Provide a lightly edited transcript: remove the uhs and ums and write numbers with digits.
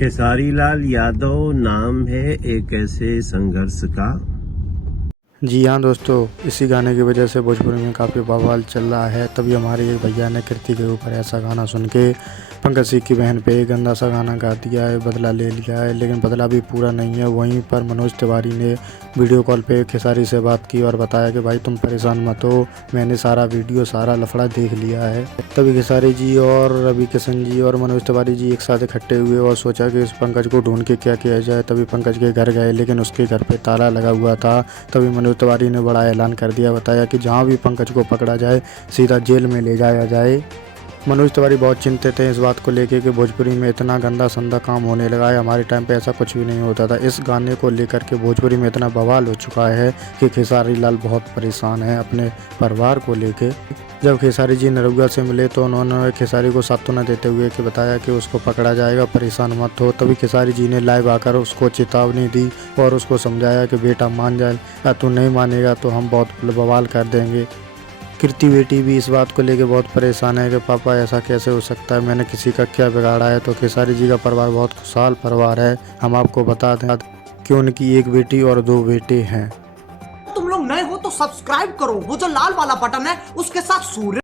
खेसारी लाल यादव नाम है एक ऐसे संघर्ष का। जी हाँ दोस्तों, इसी गाने की वजह से भोजपुरी में काफ़ी बवाल चल रहा है। तभी हमारे एक भैया ने कृति के ऊपर ऐसा गाना सुन के पंकज सिंह की बहन पे गंदा सा गाना गा दिया है, बदला ले लिया है। लेकिन बदला भी पूरा नहीं है। वहीं पर मनोज तिवारी ने वीडियो कॉल पे खेसारी से बात की और बताया कि भाई तुम परेशान मत हो, मैंने सारा वीडियो सारा लफड़ा देख लिया है। तभी खेसारी जी और रवि किशन जी और मनोज तिवारी जी एक साथ इकट्ठे हुए और सोचा कि इस पंकज को ढूंढ के क्या किया जाए। तभी पंकज के घर गए, लेकिन उसके घर पे ताला लगा हुआ था। तभी मनोज तिवारी ने बड़ा ऐलान कर दिया, बताया कि जहां भी पंकज को पकड़ा जाए सीधा जेल में ले जाया जाए। मनोज तिवारी बहुत चिंतित थे इस बात को लेकर कि भोजपुरी में इतना गंदा संदा काम होने लगा है। हमारे टाइम पे ऐसा कुछ भी नहीं होता था। इस गाने को लेकर के भोजपुरी में इतना बवाल हो चुका है कि खेसारी लाल बहुत परेशान है अपने परिवार को लेके। जब खेसारी जी नरुगा से मिले तो उन्होंने खेसारी को सांत्वना देते हुए कि बताया कि उसको पकड़ा जाएगा, परेशान मत हो। तभी खेसारी जी ने लाइव आकर उसको चेतावनी दी और उसको समझाया कि बेटा मान जाए, या तू नहीं मानेगा तो हम बहुत बवाल कर देंगे। कृति बेटी भी इस बात को लेकर बहुत परेशान है कि पापा ऐसा कैसे हो सकता है, मैंने किसी का क्या बिगाड़ा है। तो खेसारी जी का परिवार बहुत खुशहाल परिवार है। हम आपको बता दें कि उनकी एक बेटी और 2 बेटे हैं। तुम लोग नए हो तो सब्सक्राइब करो, वो जो लाल वाला बटन है उसके साथ सूर्य